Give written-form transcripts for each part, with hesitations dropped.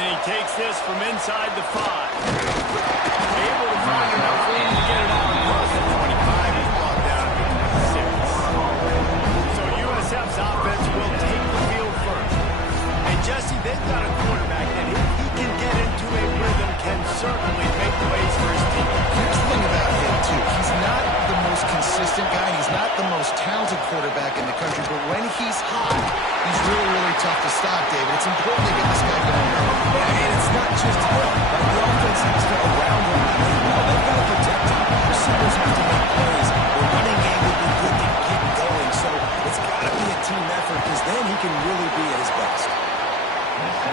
And he takes this from inside the 5. Able to find enough room to get it out across the 25. He's brought down to 26. So USF's offense will take the field first. And Jesse, they've got a quarterback that if he can get into a rhythm can certainly make plays for his team. Here's the thing about him, too. He's not the most consistent guy. He's not the most talented quarterback in the country. But when he's hot, he's really, really tough to stop, David. It's important to get this guy going. And it's not just him. Like the offense has to around him. Well, they've got to protect him. Receivers have to make plays. The running game would be good to get going. So it's got to be a team effort because then he can really be at his best.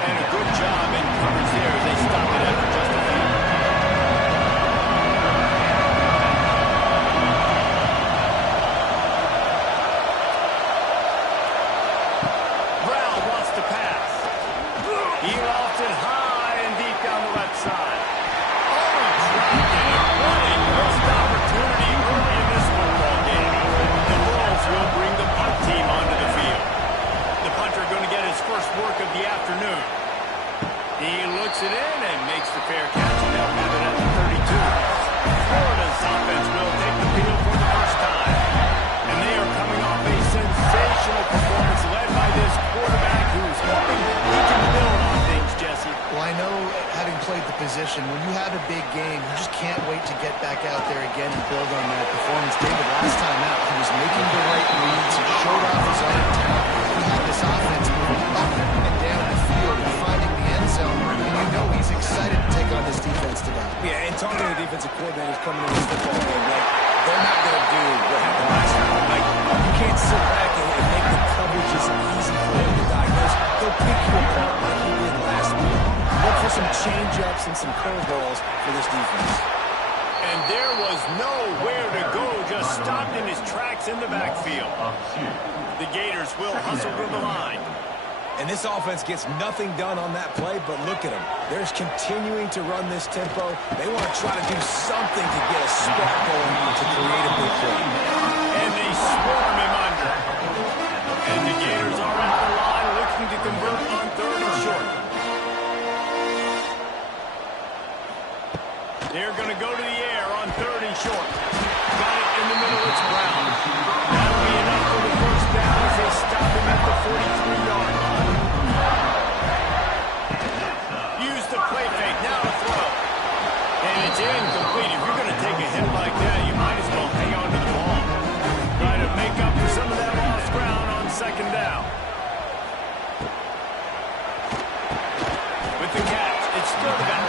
And a good job in coverage there as they stop it after just a few. Brown wants to pass. He lofts it high and deep down the left side. Oh, he dropped it. What a missed opportunity early in this football game. The Bulls will bring the punt team onto the field. The punter going to get his first work of the afternoon. He looks it in and makes the fair catch, and they'll have it at the 32. Florida's offense will take the field for the first time. And they are coming off a sensational performance led by this quarterback who's hoping he can build on things, Jesse. Well, I know, having played the position, when you have a big game, you just can't wait to get back out there again and build on that performance. David, last time out, he was making the right reads. He showed off his own talent. He had this offense moving up and down the field and finding the end zone. And you know he's excited to take on this defense today. Yeah, and talking to the defensive coordinators coming into this football game, like, they're not going to do what happened last time. Like, you can't sit back and make the coverage as easy for them to diagnose. They'll pick you apart like he did last week. Look for some change-ups and some curveballs for this defense. And there was nowhere to go, just stopped in his tracks in the backfield. The Gators will hustle to the line. And this offense gets nothing done on that play, but look at them. They're continuing to run this tempo. They want to try to do something to get a spark going to create a big play. And they swarm him under. And the Gators are at the line looking to convert on 3rd and short. They're going to go to the air on 3rd and short. Got it in the middle. It's Brown. That'll be enough for the first down as they stop him at the 43-yard line. Use the play fake. Now to throw. And it's incomplete. If you're going to take a hit like that, you might as well hang on to the ball. Try to make up for some of that lost ground on 2nd down. With the catch, it's 3rd down.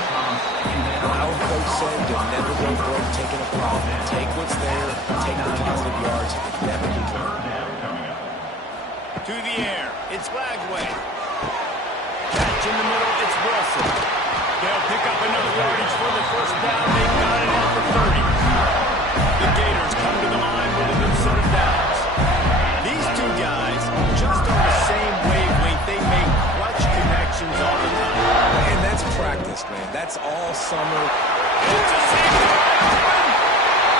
Our coach said to never go broke taking a problem. Take what's there, take the positive yards, never be broke. To the air, it's Lagway. Catch in the middle, it's Wilson. They'll pick up enough yardage for the first down. They've got it at the 30. The Gators come to the line with a new set of downs. These two guys, just on the same wavelength, they make clutch connections all the time. And that's practice, man. That's all summer. It's a safety.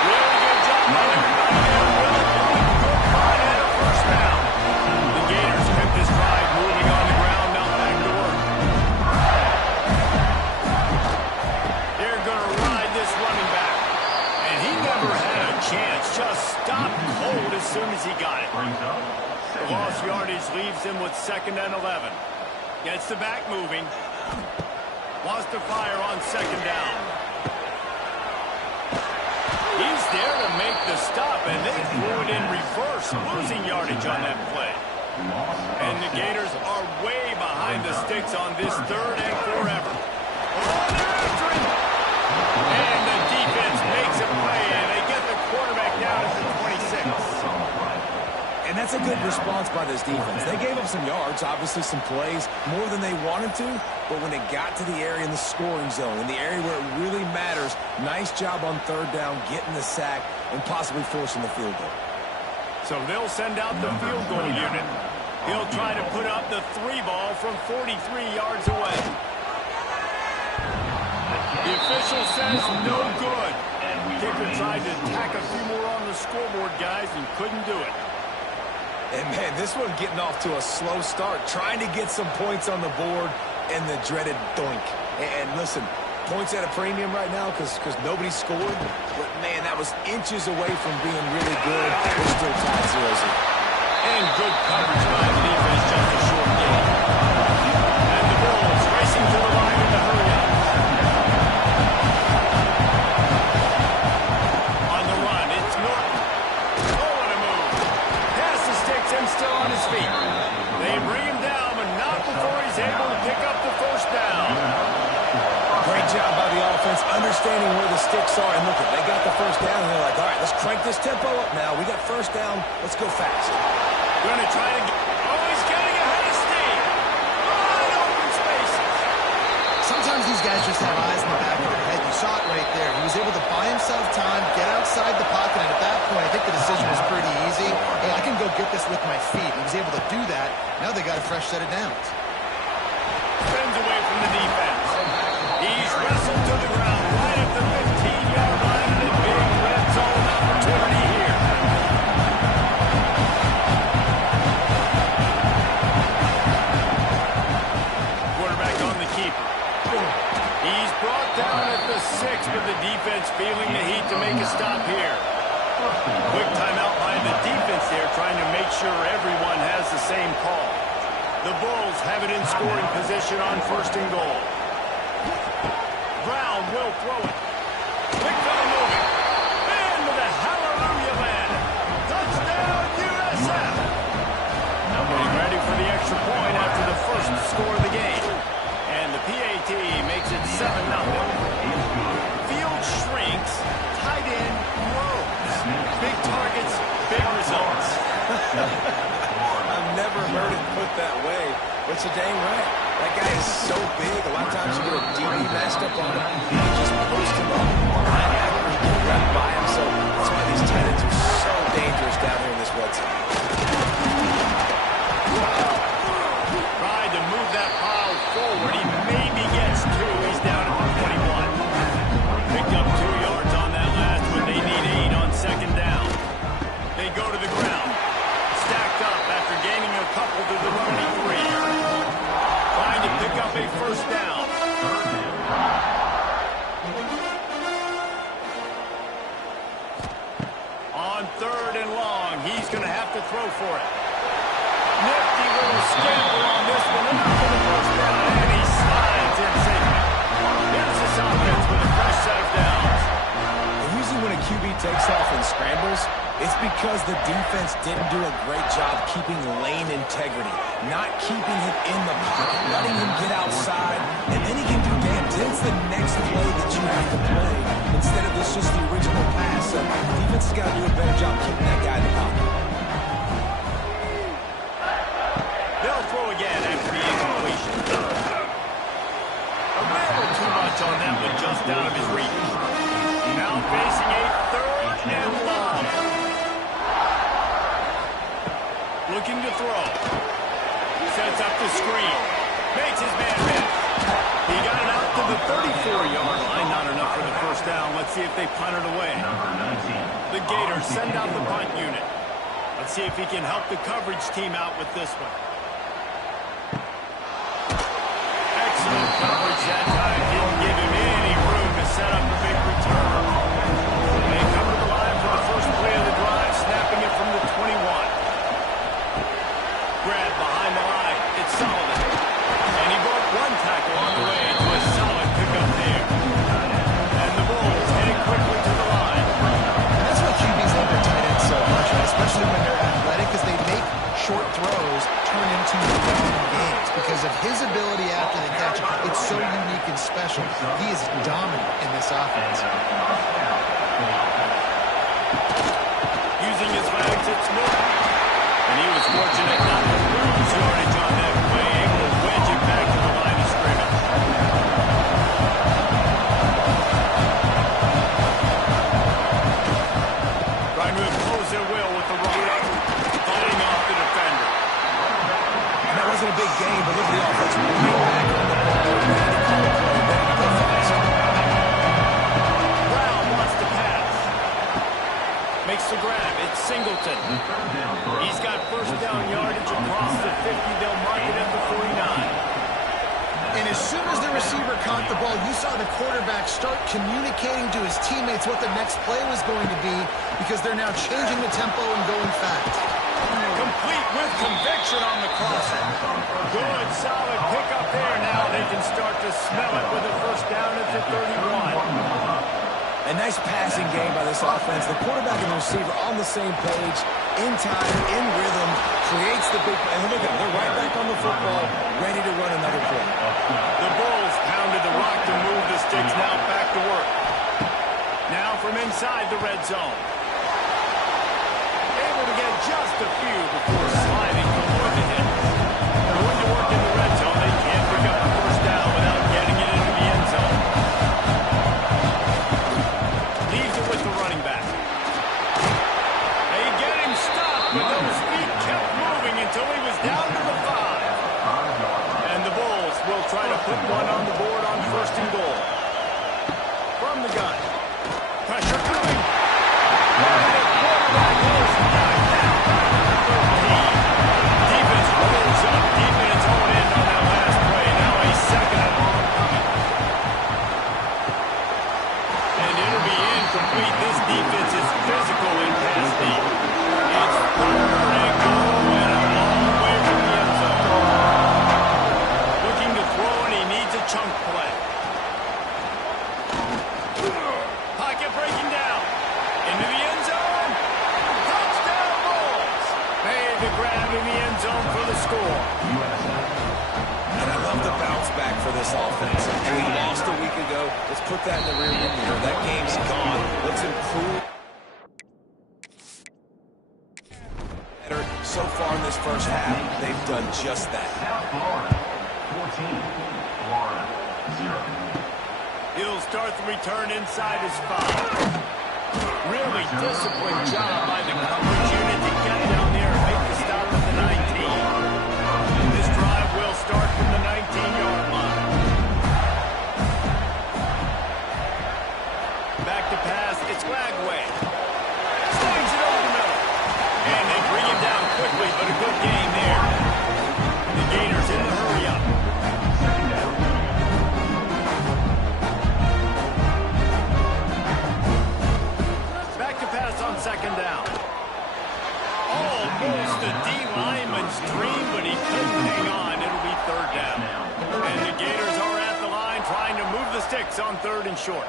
Really good job by everybody there. Really good run and a first down. The Gators kept this drive moving on the ground, now back to work. They're going to ride this running back. And he never had a chance. Just stopped cold as soon as he got it. The lost yardage leaves him with 2nd and 11. Gets the back moving. Wants to fire on 2nd down. He's there to make the stop, and they threw it in reverse, losing yardage on that play. And the Gators are way behind the sticks on this 3rd and forever. Oh, they're after him! And the defense makes a play, and they get the quarterback down at the 26. And that's a good response by this defense. They gave up some yards, obviously some plays, more than they wanted to, but when it got to the area in the scoring zone, in the area where it really matters, nice job on 3rd down, getting the sack, and possibly forcing the field goal. So they'll send out the field goal unit. He'll try to put up the 3 ball from 43 yards away. The official says no good. Kicker tried to tack a few more on the scoreboard, guys, and couldn't do it. And, man, this one getting off to a slow start, trying to get some points on the board. and the dreaded doink. And listen, points at a premium right now because nobody scored. But, man, that was inches away from being really good. We're still tied 0-0. And good coverage by the defense, just a short game. And the Bulls racing to the line in the hurry up. On the run, it's Norton. Oh, what a move. Pass the sticks and still on his feet. They bring him down, but not before he's able to pick up the first down. Great job by the offense, understanding where the sticks are. And look, they got the first down, and they're like, all right, let's crank this tempo up now. We got first down. Let's go fast. Going to try to get... Oh, he's getting ahead of steam. Wide open spaces. Sometimes these guys just have eyes in the back of their head. You saw it right there. He was able to buy himself time, get outside the pocket, and at that point, I think the decision was pretty easy. Hey, I can go get this with my feet. He was able to do that. Now they got a fresh set of downs. Spins away from the defense. He's wrestled to the ground right at the 15-yard line, and a big red zone opportunity here. Quarterback on the keeper. He's brought down at the 6, but the defense feeling the heat to make a stop here. Quick timeout by the defense there, trying to make sure everyone has the same call. The Bulls have it in scoring position on 1st and goal. Brown will throw it. Quick fella moving. Into the hallelujah land. Touchdown, USF. Now getting ready for the extra point after the first score of the game. And the PAT makes it 7-0. Field shrinks. Tight end grows. Big targets, big results. I've never heard it put that way, but you're dang right. That guy is so big, a lot of times you get a DB matched up on him, you can just post him up. Not accurate, you can run by him, so that's why these tight ends are so dangerous down here in this red zone. Tried to move that pile forward. He maybe gets 2. He's down at the 21. Picked up 2 yards on that last one. They need 8 on 2nd down. They go to the ground. Stacked up after gaining a couple to the 23. Trying to pick up a first down. On 3rd and long, he's going to have to throw for it. Nifty little scamper on this one. Enough for the first down, and he slides in safely. Here's this offense with a fresh set of downs. Usually when a QB takes off and scrambles, it's because the defense didn't do a great job keeping lane integrity, not keeping him in the pocket, letting him get outside, and then he can do damage. Then it's the next play that you have to play instead of this just the original pass. So the defense has got to do a better job keeping that guy in the pocket. They'll throw again after the incompletion. A little too much on that one, just out of his reach. Now facing a 3rd and long. Looking to throw. Sets up the screen. Makes his man miss. He got it out to the 34-yard line. Not enough for the first down. Let's see if they punt it away. The Gators send out the punt unit. Let's see if he can help the coverage team out with this one. Excellent coverage that time. Didn't give him any room to set up a big return. They cover the line for the first play of the drive, snapping it from the 21. Grab behind the line. It's Sullivan. And he broke 1 tackle on the way to a solid pickup there. And the Bulls heading quickly to the line. That's why QBs love their tight ends so much, right? Especially when they're athletic, because they make short throws turn into long games. Because of his ability after the catch, it's so unique and special. He is dominant in this offense. Using his legs, it's Norton. And he was fortunate not to lose yardage on that play, able to wedge it back to the line of scrimmage. Trying to impose their will with the run. Fighting off the defender. And that wasn't a big game, but look at the offense. Right back on the ball. Ready to call a play, ready to go fast. Brown wants to pass. Makes the grab. It's Singleton. He's got first down yardage across the 50. They'll mark it at the 49. And as soon as the receiver caught the ball, you saw the quarterback start communicating to his teammates what the next play was going to be because they're now changing the tempo and going fast. Complete with conviction on the crosser. Good, solid pickup there. Now they can start to smell it with a first down at the 31. A nice passing game by this offense. The quarterback and the receiver on the same page, in time, in rhythm, creates the big play. And look at them, they're right back on the football, ready to run another play. The Bulls pounded the rock to move the sticks, now back to work. Now from inside the red zone. Able to get just a few before sliding toward the hit. Going to work in the red zone. They can't pick up the first down without getting it into the end zone. Leaves it with the running back. They get him stopped, but those feet kept moving until he was down to the 5. And the Bulls will try to put one on the board on first and goal. From the gun. Pressure coming. And the quarterback goes knocked down by number 13. Defense rolls up deep in its own end on that last play. Now a second and long coming. And it'll be incomplete. This defense is physical in pass deep. It's third and goal and a long way from the end zone. Looking to throw, and he needs a chunk play. Pocket breaking down. Into the end zone. Touchdown Bulls. Made the grab in the end zone for the score. And I love the bounce back for this offense. And we lost a week ago. Let's put that in the rearview mirror. That game's gone. Let's improve. Better so far in this first half, they've done just that. Florida 14, Florida 0. He'll start the return inside his 5. Really disciplined job by the coverage unit to get down there and make the stop at the 19. This drive will start from the 19-yard line. Back to pass, it's Lagway. Slings it over the middle. And they bring him down quickly, but a good gain there. The Gators in the hurry-up. On second down. Almost a D lineman's dream, but he couldn't hang on. It'll be third down. And the Gators are at the line trying to move the sticks on third and short.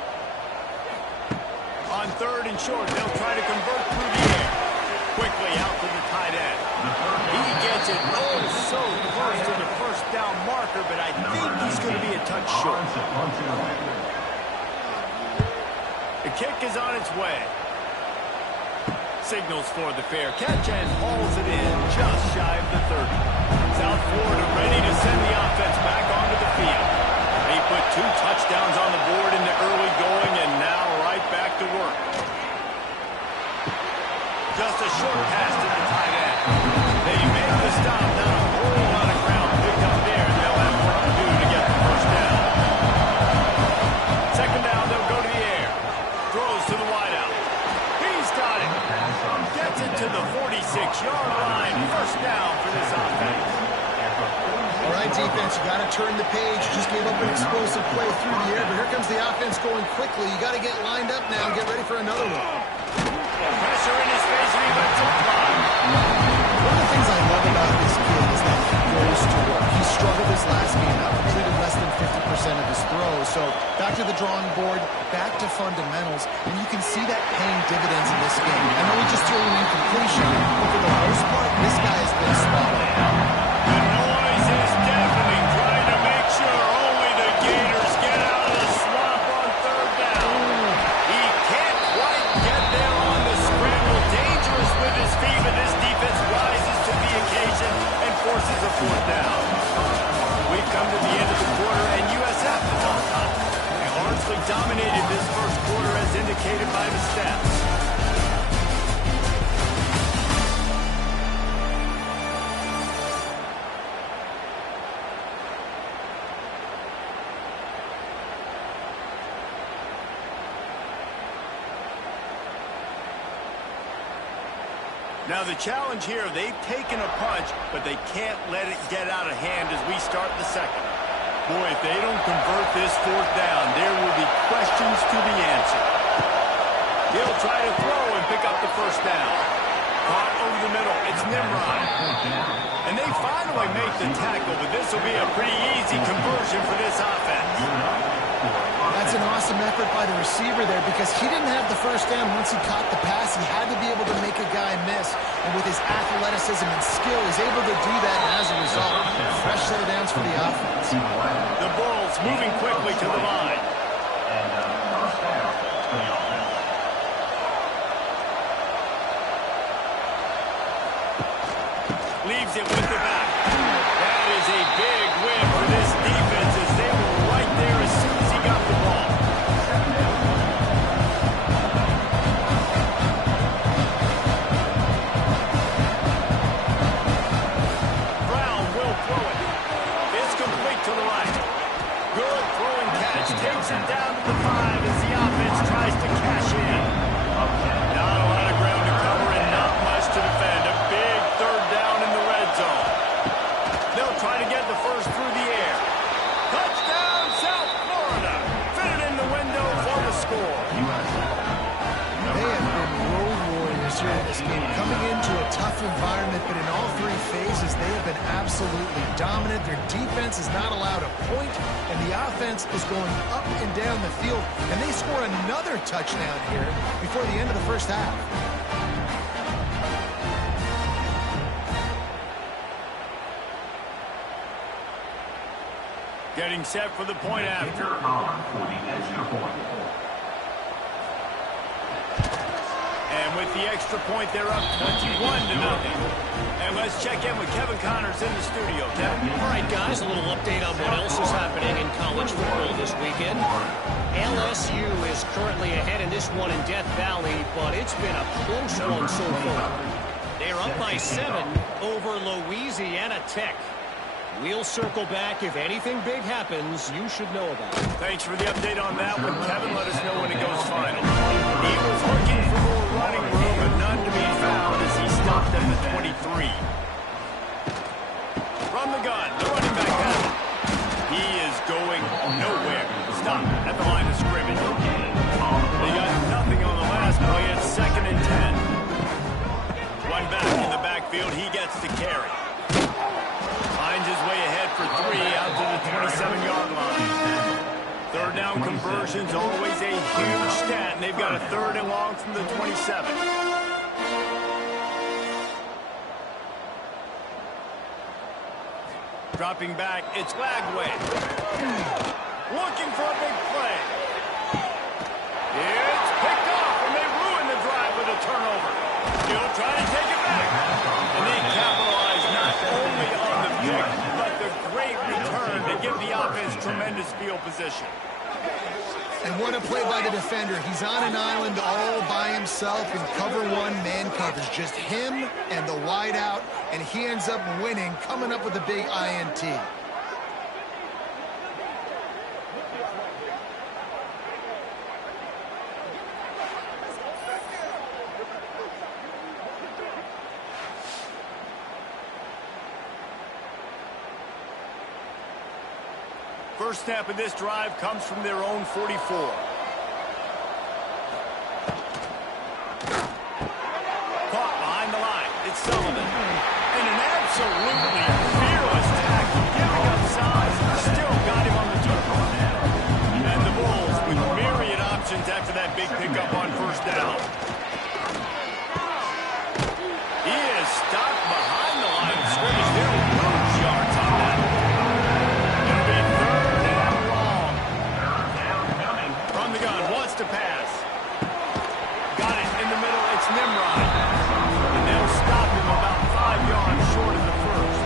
On third and short, they'll try to convert through the air. Quickly out to the tight end. He gets it so close to the first down marker, but I think he's going to be a touch short. The kick is on its way. Signals for the fair catch and hauls it in just shy of the 30. South Florida ready to send the offense back onto the field. They put 2 touchdowns on the board in the early going and now right back to work. Just a short pass to the tight end. They make the stop, not a whole lot of ground picked up there, and they'll have work to do to get the first down. Second down, they'll go to the air. Throws to the wideout. He's got it. Gets it to the 46-yard line. First down for this offense. All right, defense, you got to turn the page. You just gave up an explosive play through the air, but here comes the offense going quickly. You got to get lined up now and get ready for another one. Pressure in his face, and he lets it fly. One of the things I love about this kid is that he goes to work. He struggled his last game out, completed less than 50% of his throws. So back to the drawing board, back to fundamentals, and you can see that paying dividends in this game. I know he just threw an incompletion, but for the most part, this guy has been spot on. The noise is deafening, trying to make sure only the Gators get out of the swamp on third down. He can't quite get there on the scramble. Dangerous with his feet, but this defense rises to the occasion and forces a fourth down. We've come to the end of the quarter, and USF is on top. They largely dominated this first quarter as indicated by the stats. Now the challenge here, they've taken a punch, but they can't let it get out of hand as we start the second. Boy, if they don't convert this fourth down, there will be questions to be answered. He'll try to throw and pick up the first down. Caught over the middle. It's Nimrod. And they finally make the tackle, but this will be a pretty easy conversion for this offense. That's an awesome effort by the receiver there because he didn't have the first down once he caught the pass. He had to be able to make a guy miss. And with his athleticism and skill, he's able to do that. And as a result, fresh set of downs for the offense. The Bulls moving quickly to the line. And first down for the offense. Leaves it with the back. That is a big win for this defense as they were right there as soon as he got the ball. Brown will throw it. It's complete to the right. Good throwing catch. Takes it down to the 5 as the offense tries to cash in. Not a lot of ground to cover and not much to defend. A big third down in the red zone. They'll try to get the first through the air. Touchdown, South Florida. Fit it in the window for the score. They have been road warriors here in this game, coming into a tough environment, but in all three phases, they have been absolutely dominant. Their defense is not allowed a point, and the offense is going up and down the field, and they score another touchdown here before the end of the first half. Getting set for the point after. For the extra point. And with the extra point, they're up 21-0. And let's check in with Kevin Connors in the studio. Kevin? All right, guys, a little update on what else is happening in college football this weekend. LSU is currently ahead in this one in Death Valley, but it's been a close one so far. They're up by 7 over Louisiana Tech. We'll circle back. If anything big happens, you should know about it. Thanks for the update on that one, Kevin. Let us know when it goes final. He was looking for more running room, but none to be found as he stopped at the 23. From the gun, the running back has it. He is going nowhere. Stop at the line of scrimmage. They got nothing on the last play. It's 2nd and 10. One back in the backfield. He gets to carry. Finds his way ahead for 3 out to the 27-yard line. Third down conversions, always a huge stat, and they've got a 3rd and long from the 27. Dropping back, it's Lagway. Looking for a big play. It's picked off, and they ruin the drive with a turnover. Still trying to take it back. And they capitalize not only on the pick, but the great return to give the offense tremendous field position. And what a play by the defender. He's on an island all by himself in cover 1 man coverage. Just him and the wide out, and he ends up winning, coming up with a big INT. First snap of this drive comes from their own 44. Caught behind the line. It's Sullivan. And an absolutely fearless tackle, giving up size, still got him on the turf. And the Bulls with myriad options after that big pickup on first down. He is stopped behind the line of scrimmage. There are huge yards on that. To pass. Got it in the middle. It's Nimrod. And they'll stop him about 5 yards short of the first.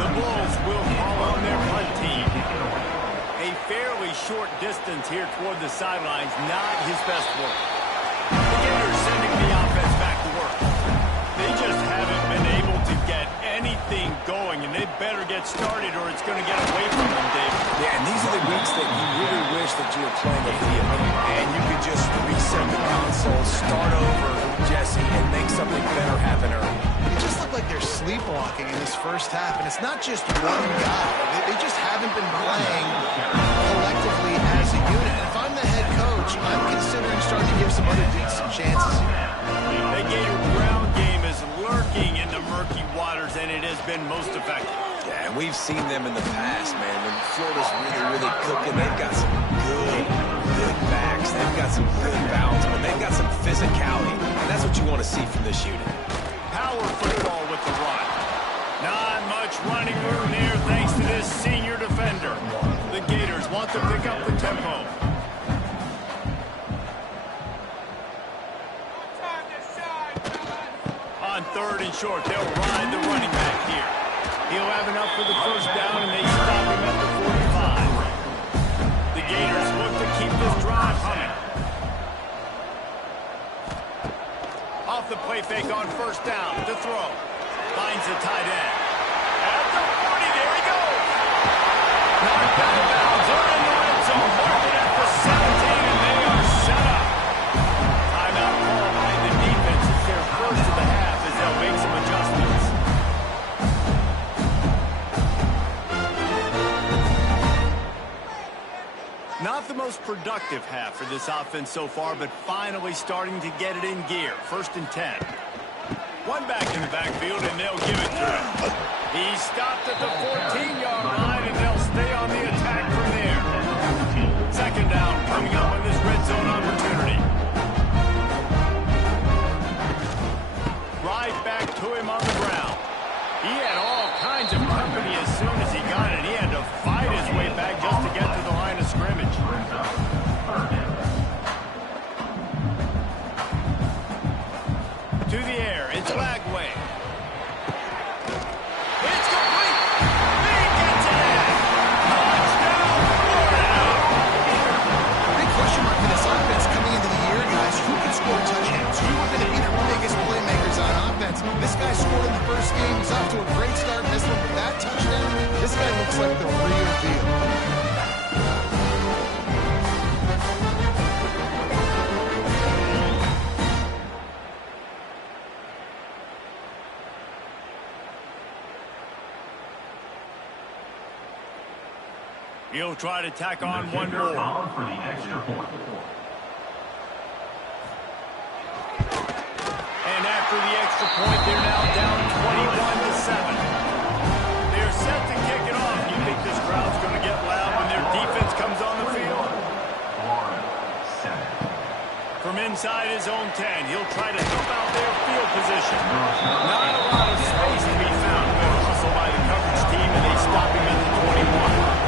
The Bulls will call on their punt team. A fairly short distance here toward the sidelines. Not his best work. The Gators sending the offense back to work. They just haven't been able to get anything going, and they better get started or it's going to get away from them, David. Yeah, and these are the weeks that you really wish that you were playing a field, and you could just reset the console, start over, Jesse, and make something better happen early. It just looked like they're sleepwalking in this first half, and it's not just one guy. They just haven't been other dudes some chances here. The Gator ground game is lurking in the murky waters, and it has been most effective. Yeah, and we've seen them in the past, man. When Florida's really cooking, they've got some good backs. They've got some good bounce, but they've got some physicality, and that's what you want to see from this unit. Power football with the run. Not much running room here thanks to this senior defender. The Gators want to pick up the tempo. On 3rd and short, they'll ride the running back here. He'll have enough for the first down, and they stop him at the 45. The Gators look to keep this drive humming. Off the play fake on 1st down to throw. Finds the tight end. At the 40, there he goes. Knocked out of bounds. They're in the red zone. Marking at the 17, and they are set up. Timeout call by the defense. It's their first of the half as they'll make some adjustments. Not the most productive half for this offense so far, but finally starting to get it in gear. 1st and 10. One back in the backfield, and they'll give it to him. He's stopped at the 14-yard line, and they'll stay on the attack from there. 2nd down coming up on this red zone opportunity. Right back to him on the ground. He had all kinds of company as soon as he got it. He had to fight his way back just to get to the line of scrimmage. To the air, it's Lagway. It's complete. He gets it in. Touchdown, Florida. Big question mark for this offense coming into the year, guys. Who can score touchdowns? Who are going to be their biggest playmakers on offense? This guy scored in the first game. He's off to a great start. This one with that touchdown. This guy looks like the real deal. He'll try to tack on one more. For the extra point. And after the extra point, they're now down 21-7. They're set to kick it off. You think this crowd's going to get loud when their defense comes on the field? From inside his own 10, he'll try to help out their field position. Not a lot of space to be found. Good hustle by the coverage team, and they stop him at the 21.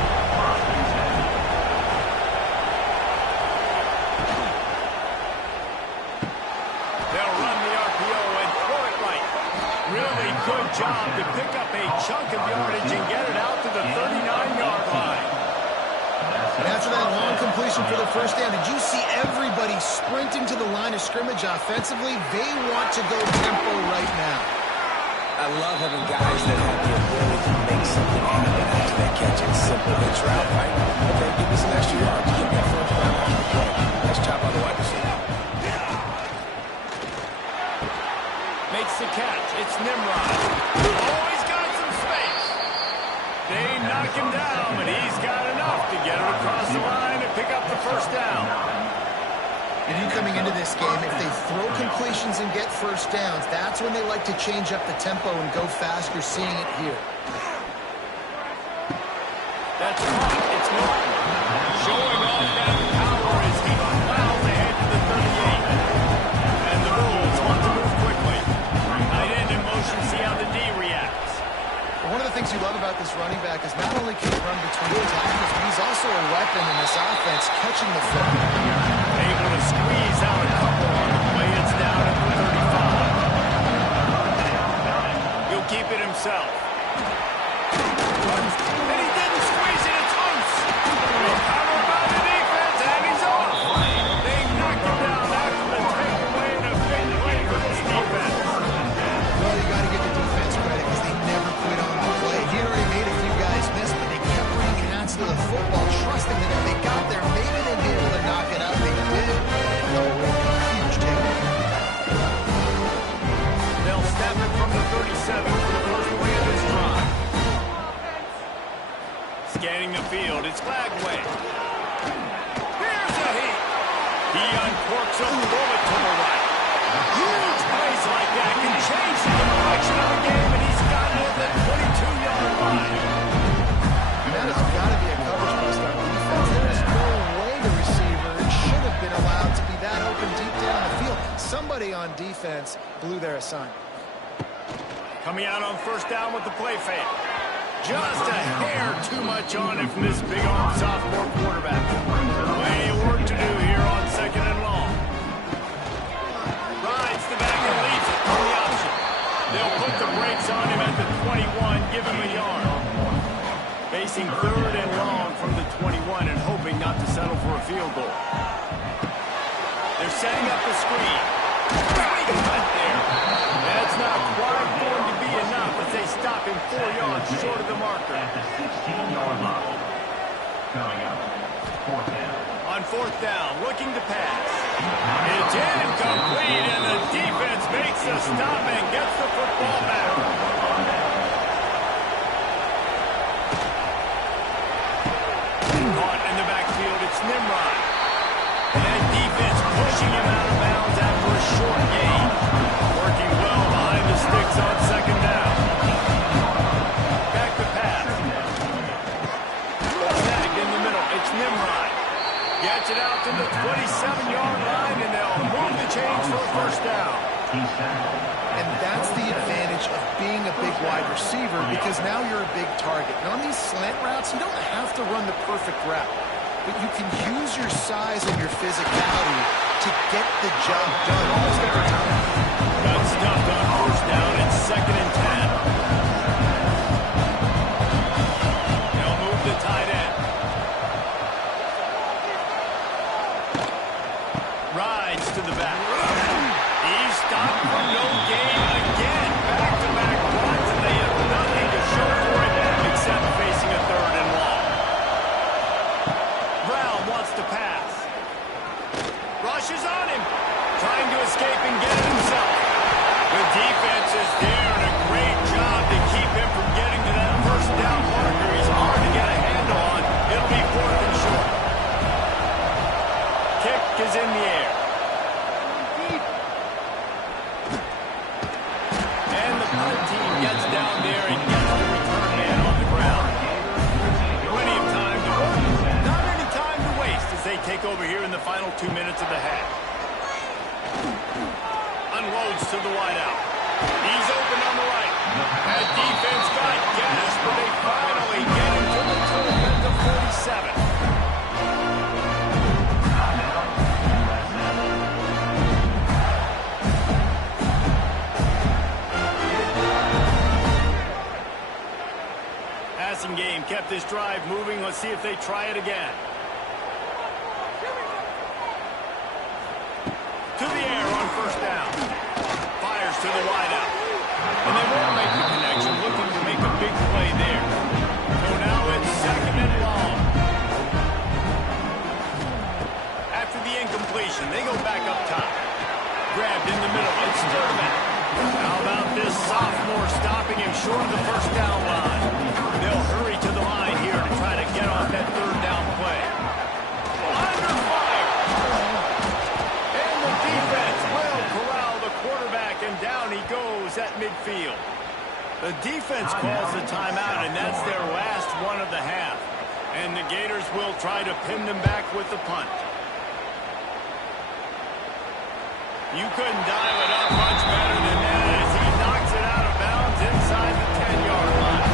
Good job to pick up a chunk of yardage and get it out to the 39-yard line. And after that long completion for the first down, did you see everybody sprinting to the line of scrimmage offensively? They want to go tempo right now. I love having guys that have the ability to make something happen after they catch it. Simple hitch route, right? Okay, give me some extra yards. Give me that first down off the play. Nice job on the wide receiver. Makes the catch. It's Nimrod. Oh, he's got some space. They knock him down, but he's got enough to get it across the line and pick up the first down. And you coming into this game, if they throw completions and get first downs, that's when they like to change up the tempo and go fast. You're seeing it here. That's caught. It's Martin. Showing off that power as he plows ahead to the 38. And the Bulls want to move quickly. Tight end in motion, see how the D reacts. One of the things you love about this running back is not only can he run between the tackles, but he's also a weapon in this offense, catching the football. Able to squeeze out a couple on the play. It's down at the 35. He'll keep it himself. And he didn't squeeze it. It's loose. He's covered by the defense, and he's off. They knocked him down after the takeaway and a big play for this defense. Well, you got to give the defense credit because they never quit on the play. He already made a few guys miss, but they kept bringing hands to the football, trusting that if they got there, maybe they'd be able to knock it out. They did. Huge takeaway. They'll snap it from the 37 for the first play of this drive. Scanning the field, it's Lagway. Here's a heat. He uncorks a bullet to the right. Huge plays like that can change the direction of the game, and he's got it at the 22-yard line. That has got to be a coverage bust on defense. There is no way the receiver should have been allowed to be that open deep down the field. Somebody on defense blew their assignment. Coming out on first down with the play fake. Just a hair too much on him from this big-arm sophomore quarterback. Plenty of work to do here on second and long. Rides the back and leaves it on the option. They'll put the brakes on him at the 21, give him a yard. Facing third and long from the 21 and hoping not to settle for a field goal. They're setting up the screen. Great cut there. That's not quite going to be enough as they stop him 4 yards short of the marker. At the 16-yard line. Coming up, fourth down. On fourth down, looking to pass. It's incomplete, and the defense makes the stop and gets the football back. Caught in the backfield, it's Nimrod. And that defense pushing him out of bounds after a short gain. Working well behind the sticks on second down. Back to pass. Tagged in the middle, it's Nimrod. Gets it out to the 27-yard line, and they'll move the chains for a first down. And that's the advantage of being a big wide receiver, because now you're a big target. And on these slant routes, you don't have to run the perfect route, but you can use your size and your physicality to get the job done almost every time. Got stuffed on first down. It's second and 10. They'll move the tight end. Rides to the back. He's stopped for no gain again. Back-to-back runs, and they have nothing to show for it except facing a third and long. Brown wants to pass. Rushes on him. Trying to escape and get it himself. The defense is there, and a great job to keep him from getting to that first down marker. He's hard to get a handle on. It'll be fourth and short. Kick is in the air. And the punt team gets down there and gets the return man on the ground. Plenty of time to work. Not any time to waste as they take over here in the final 2 minutes of the half. Unloads to the wideout. He's open on the right. That defense got gas, but they finally get him to the turf at the 47. Passing game kept this drive moving. Let's see if they try it again. To the air on first down. Fires to the wideout. And they won't make the connection, looking to make a big play there. So now it's second and long. After the incompletion, they go back up top. Grabbed in the middle. It's Sturman. How about this sophomore stopping him short of the first down line? They'll hurry to the line here to try to get off that third down play. Under fire. And the defense will corral the quarterback, and down he goes at midfield. The defense calls the timeout, and that's their last one of the half. And the Gators will try to pin them back with the punt. You couldn't dial it up much better than that as he knocks it out of bounds inside the 10-yard line.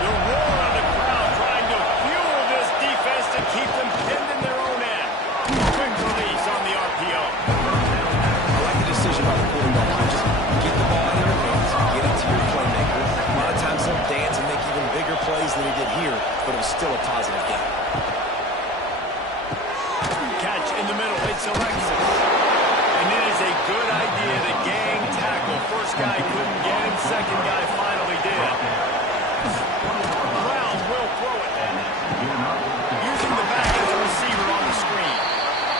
The roar of the crowd trying to fuel this defense to keep them pinned in their own end. Quick release on the RPO. I like the decision by the quarterback. Just get the ball in your hands, get it to your playmaker. A lot of times he'll dance and make even bigger plays than he did here, but it was still a positive game. Catch in the middle. It's Alexis. And it is a good idea to gang tackle. First guy couldn't get him. Second guy finally did. Brown will throw it. Using the back as a receiver on the screen.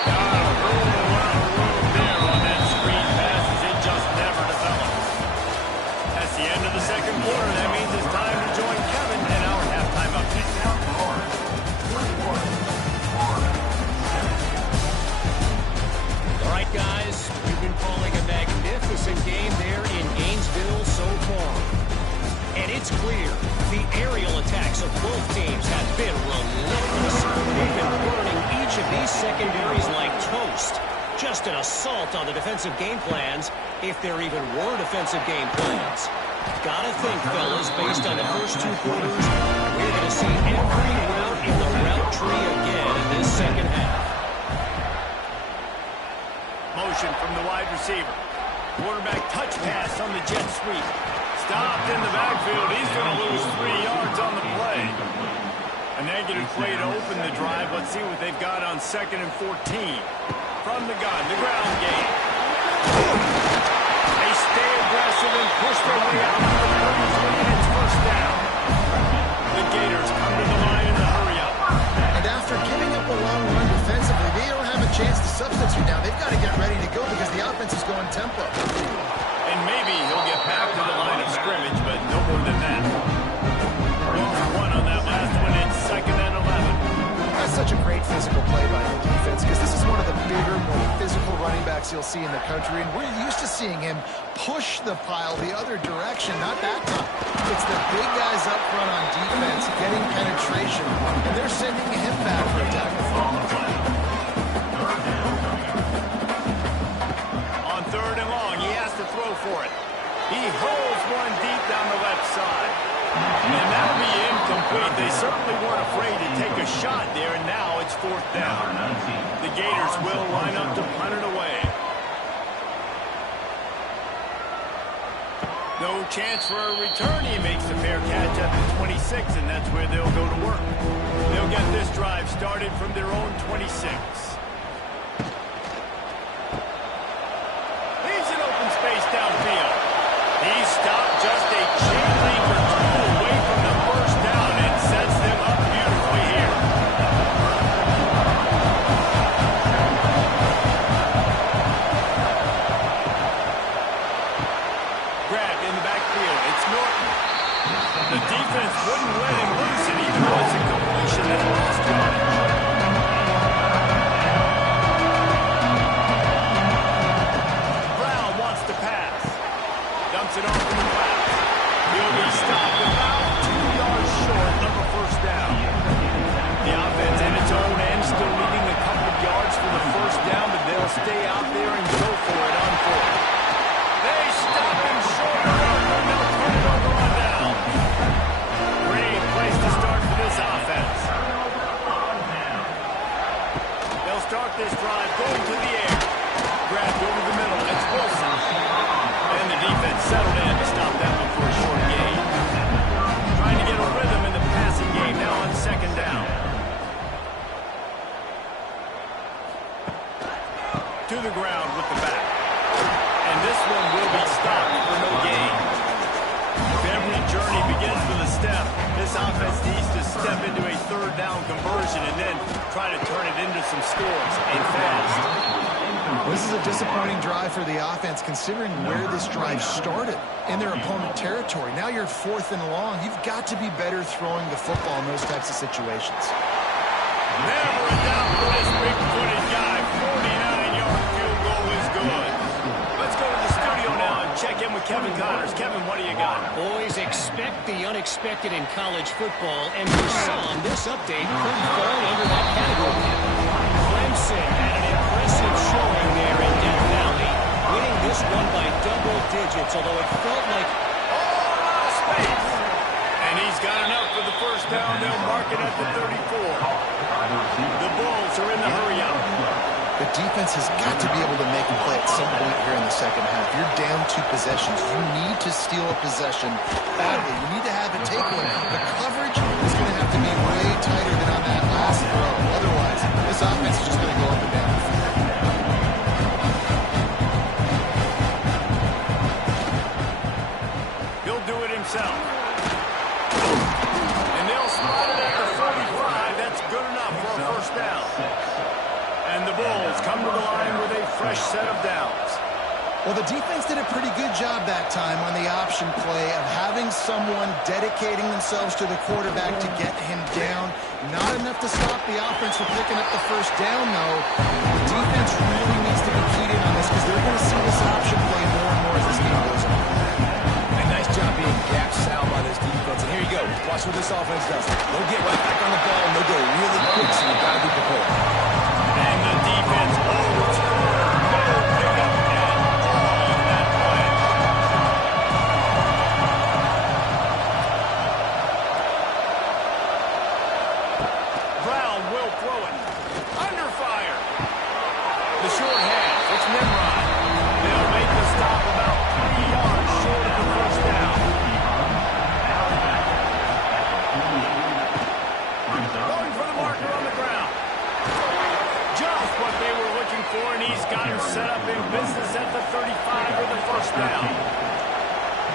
A lot of room there on that screen pass as it just never develops. That's the end of the second quarter. That means it's time to join Kevin in our halftime update. secondaries like toast. Just an assault on the defensive game plans, if there even were defensive game plans. Gotta think, fellas, based on the first 2 quarters, we're going to see every route in the route tree again in this second half. Motion from the wide receiver. Quarterback touch pass on the jet sweep. Stopped in the backfield. He's going to lose 3 yards on the play. A negative play to open the drive. Let's see what they've got on 2nd and 14. From the gun, the ground game. They stay aggressive and push their way out to the 33, and it's first down. The Gators come to the line in the hurry-up. And after giving up a long run defensively, they don't have a chance to substitute now. They've got to get ready to go because the offense is going tempo. And maybe he'll get back to the line of scrimmage, but no more than that. 1 on that last one. It's 2nd and 11. That's such a great physical play by the defense because this is one of the bigger, more physical running backs you'll see in the country, and we're used to seeing him push the pile the other direction, not that time. It's the big guys up front on defense getting penetration, and they're sending him back for a tackle. On 3rd and long, he has to throw for it. He holds one deep down the left side. And that'll be incomplete. They certainly weren't afraid to take a shot there, and now it's 4th down. The Gators will line up to punt it away. No chance for a return. He makes the fair catch at the 26, and that's where they'll go to work. They'll get this drive started from their own 26. Leaves an open space downfield. He stopped just a chain link or 2 away from the first down and sets them up beautifully here. Grabbed in the backfield. It's Norton. The defense wouldn't let him loose, and he throws a completion that lost yardage. Brown wants to pass. Dumps it off in the pass. He'll be stopped about 2 yards short of a first down. The offense in its own end still leading a couple of yards for the first down, but they'll stay out there and go for it on 4th. They stop him short enough, and they'll turn it over on down. Great place to start for this offense. They'll start this drive going to the air. Grabbed over the middle. It's Wilson. And the defense settled in to stop that one for a short gain. Trying to get a rhythm in the passing game now on 2nd down. To the ground with the back. And this one will be stopped for no gain. If every journey begins with a step, this offense needs to step into a 3rd down conversion and then try to turn it into some scores, and fast. This is a disappointing drive for the offense considering where this drive started, in their opponent territory. Now you're 4th and long. You've got to be better throwing the football in those types of situations. Never a doubt for this big-footed guy. 49-yard field goal is good. Let's go to the studio now and check in with Kevin Connors. Kevin, what do you got? Boys, expect the unexpected in college football, and for some, this update could fall under that category. Clemson had an impressive showing there in Death Valley, winning this one by double digits, although it felt like Out of space. And he's got enough for the first down. They'll mark it at the 34. The Bulls are in the hurry-up. The defense has got to be able to make a play at some point here in the second half. You're down 2 possessions. You need to steal a possession badly. You need to have it take one. The coverage is going to have to be way tighter than on that last throw. Otherwise, this offense is just going to go up and down. He'll do it himself. And they'll spot it at the 45. That's good enough for a first down. And the Bulls come to the line with a fresh set of downs. Well, the defense did a pretty good job that time on the option play of having someone dedicating themselves to the quarterback to get him down. Not enough to stop the offense from picking up the first down, though. The defense really needs to be keyed in on this because they're going to see this option play more and more as this game goes on. And nice job being gap sound by this defense. And here you go. Watch what this offense does. They'll get right back on the ball, and they'll go really quick, so you've got to be prepared. And the will throw it. Under fire. The short half. It's Nimrod. They'll make the stop about 3 yards short of the first down. Going for the marker on the ground. Just what they were looking for, and he's got him set up in business at the 35 for the first down.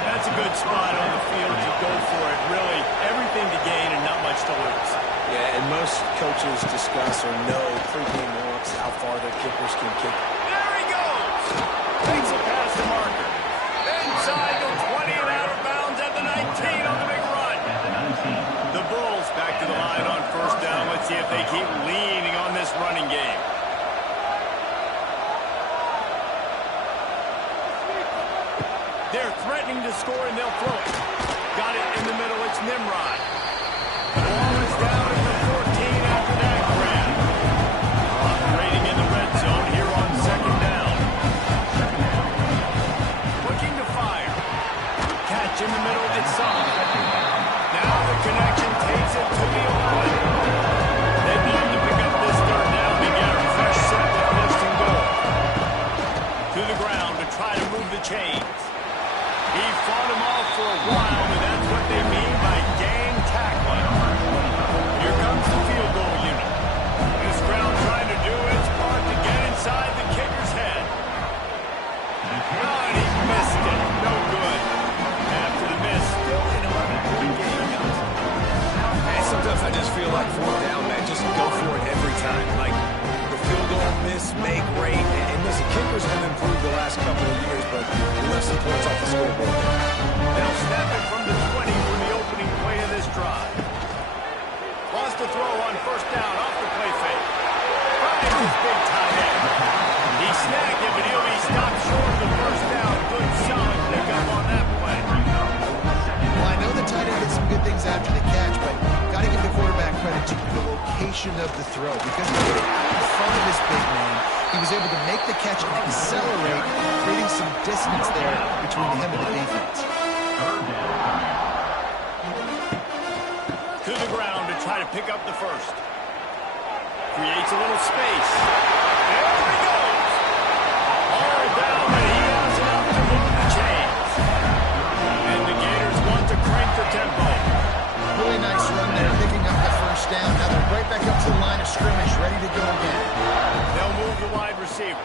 That's a good spot on the field to go for it. Really, everything to gain and not much to lose. Yeah, and most coaches discuss or know pregame walks how far their kickers can kick. There he goes! Takes it past the marker. Inside the 20 and out of bounds at the 19 on the big run. The Bulls back to the line on first down. Let's see if they keep leaning on this running game. They're threatening to score, and they'll throw it. Got it in the middle. It's Nimrod. The ball is down at the 14 after that grab. Operating in the red zone here on second down. Looking to fire. Catch in the middle. It's Solomon. Now the connection takes it to the 11. They'd love to pick up this third down to get a fresh set with first and goal. To the ground to try to move the chains. He fought him off for a while, but that's what they mean by gang tackling. Here comes the field goal unit. This crowd trying to do its part to get inside the kicker's head. Oh, and he missed it. No good. After the miss, still an 11-point game. And sometimes I just feel like fourth down, man, just go for it every time. Like, the field goal miss, make great. And listen, kickers have improved the last couple of years, but we left some points off the scoreboard. They'll snap it from the 20 for the opening play of this drive. Wants to throw on first down off the play fake. Finds his big tight end. He snagged it, but he'll be stopped short of the first down. Good, solid pickup on that play. Well, I know the tight end did some good things after the catch, but got to give the quarterback credit to the location of the throw. Because he put it out in front of his big man, he was able to make the catch and accelerate, creating some distance there between him and the defense. To the ground to try to pick up the first. Creates a little space. There he goes. All down, and he has enough to move the chains. And the Gators want to crank the tempo. Really nice run there, picking up the first down. Now they're right back up to the line of scrimmage, ready to go again. They'll move the wide receiver.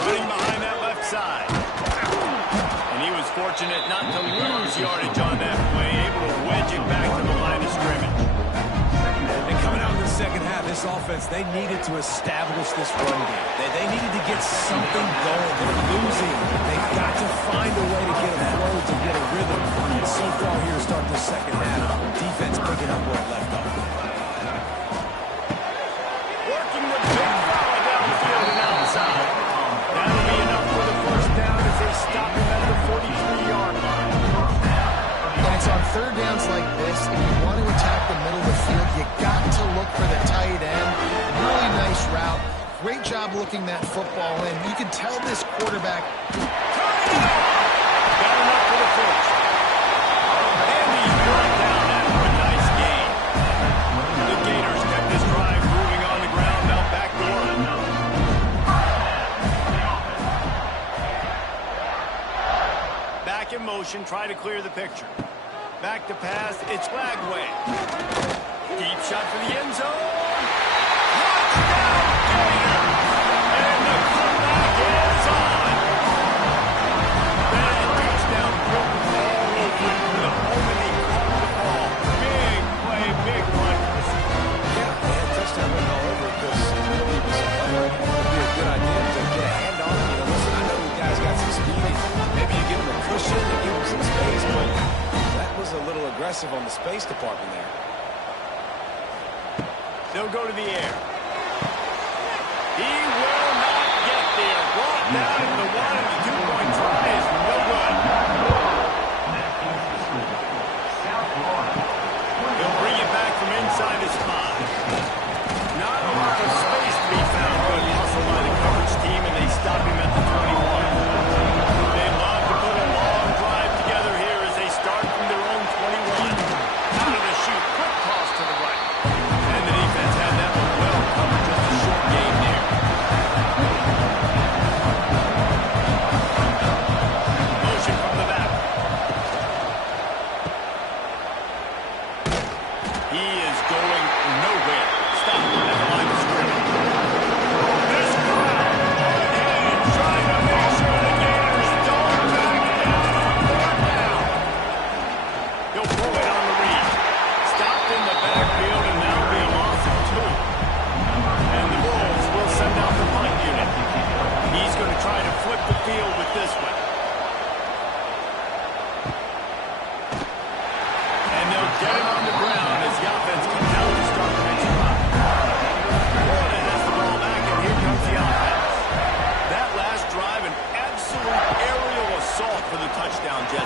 Running behind that left side. And he was fortunate not to lose yardage on that play, able to wedge it back to the line of scrimmage. And coming out in the second half, this offense, they needed to establish this run game. They needed to get something going. They're losing. They've got to find a way to get a flow, to get a rhythm. And so far here to start the second half, defense picking up where it left off. Working the big fella downfield and outside. That'll be enough for the first down as they stop him at the 43-yard line. And it's on third downs like this, if you want to attack the middle of the field, you got to look for the tight end. Really nice route. Great job looking that football in. You can tell this quarterback. Got enough for the first. And he's brought down after a nice gain. The Gators kept this drive moving on the ground. Now back to work. Back in motion, try to clear the picture. Back to pass, it's Flagway. Deep shot for the end zone. Touchdown, Gator! And the comeback is on. That touchdown broke all over the moment he caught the ball. Big play, big run. Yeah, touchdown went all over because nobody was covering. It would be a good idea to get a hand on him. Listen, I know you guys got some speed. Maybe you give him a cushion and give him some space, but that was a little aggressive on the space department there. They'll go to the air. He will not get there. Brought down at the 1 and the 2-point try is no good. He'll bring it back from inside his 5. Not a lot of space to be found. Good hustle by the coverage team, and they stop him at the 21. They love to put a long drive together here as they start from their own 21. Out of the chute, quick cross to the right. And the defense had that one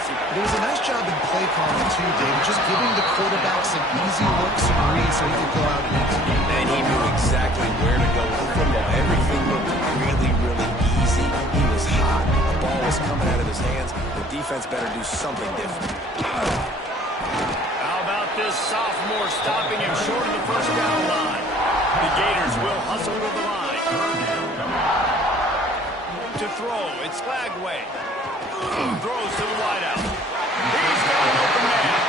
Jesse. It was a nice job in play calling, too, David. Just giving the quarterback some easy looks and reads so he could go out and execute. And he knew exactly where to go with the football. Everything looked really, really easy. He was hot. The ball was coming out of his hands. The defense better do something different. How about this sophomore stopping him short of the first down line? The Gators will hustle to the line. To throw, it's Flagway. Throws to the wideout. He's got an open man.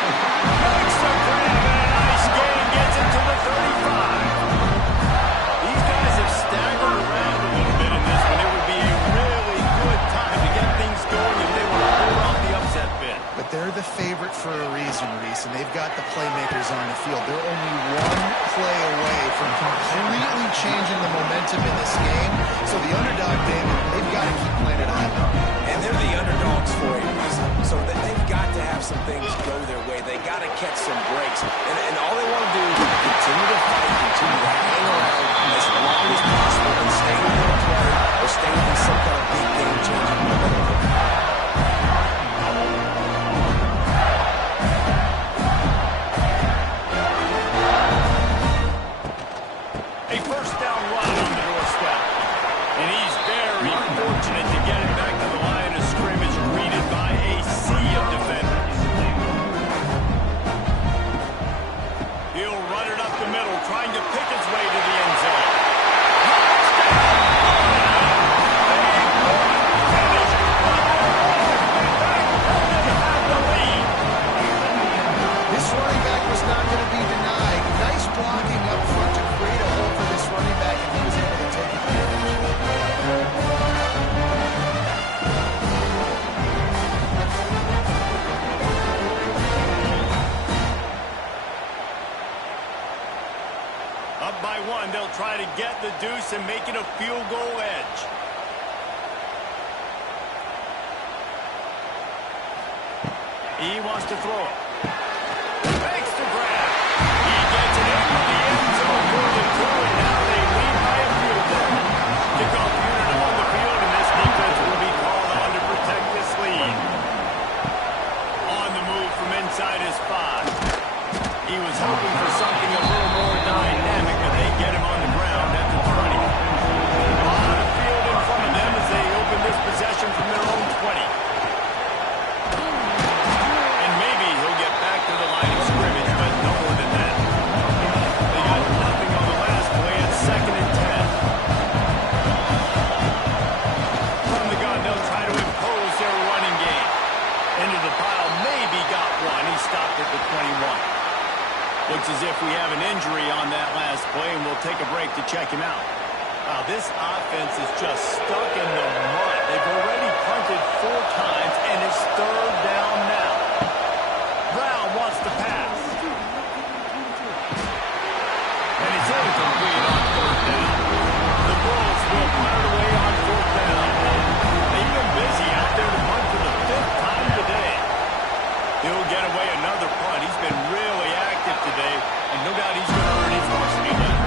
Makes a grab and a nice gain. Gets it to the 35. These guys have staggered around a little bit in this one. It would be a really good time to get things going if they were to pull off the upset bid. But they're the favorite for a reason, Reese, and they've got the playmakers on the field. They're only one play away from completely changing the momentum in this game. So the underdog, David, they've got to keep playing it high. And they're the underdogs for a reason. So that they've got to have some things go their way. They got to catch some breaks. And all they want to do is continue to fight, continue to hang around as long as possible and stay in their play or stay in some kind of big game-changing momentum. A first down run on the doorstep. And he's very fortunate to get it back to the line of scrimmage, greeted by a sea of defenders. He'll run it up the middle, trying to pick his way to the end zone. This running back was not going to be denied. Nice blocking up front to create a hole for this running back, and he was able to take advantage. Up by one, they'll try to get the deuce and make it a field goal edge. He wants to throw it. Makes the grab. He gets it into the end zone for the two, and now they lead by a field goal. Kickoff unit on the field, and this defense will be called on to protect this lead. On the move from inside his 5. He was hoping for something a little more dynamic, but they get him on the ground at the 20. A lot of field in front of them as they open this possession from their own 20. And maybe he'll get back to the line of scrimmage, but no more than that. They got nothing on the last play at 2nd and 10. From the gun, they'll try to impose their running game. Into the pile, maybe got one. He stopped at the 21. Looks as if we have an injury on that last play, and we'll take a break to check him out. Wow, this offense is just stuck in the mud. They've already punted 4 times, and it's 3rd down now. Brown wants to pass. And he's incomplete on 3rd down. The Bulls will punt it away on 4th down. They've been busy out there to punt for the 5th time today. He'll get away another punt. He's been really active today, and no doubt he's going to earn his varsity letter.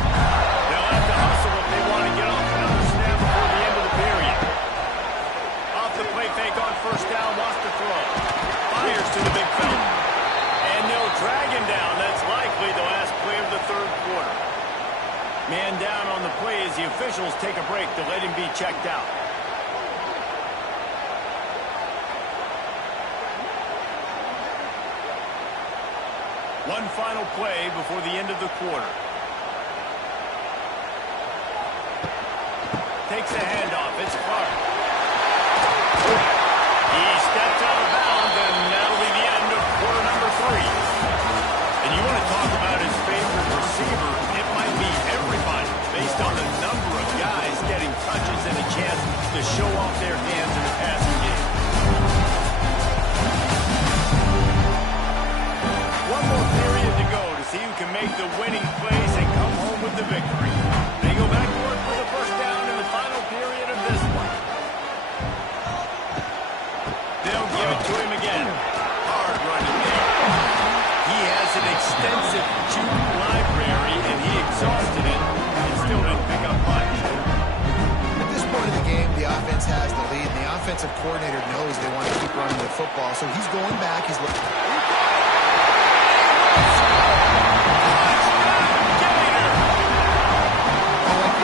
They'll have to hustle if they want to get off another snap before the end of the period. Off the play fake on 1st down, wants to throw. Fires to the big fella. And they'll drag him down. That's likely the last play of the 3rd quarter. Man down on the play as the officials take a break to let him be checked out. One final play before the end of the quarter. Takes a handoff. It's Clark. He steps out of bounds, and that'll be the end of quarter number 3. And you want to talk about his favorite receiver, it might be everybody, based on the number of guys getting touches and a chance to show off their hands in the passing game. One more period to go to see who can make the winning plays and come home with the victory. They go back to work for the 1st down in the final period of this one. They'll give it to him again. Hard running there. He has an extensive juke library, and he exhausted it and still didn't pick up much. At this point of the game, the offense has the lead, and the offense offensive coordinator knows they want to keep running the football, so he's going back. He's looking.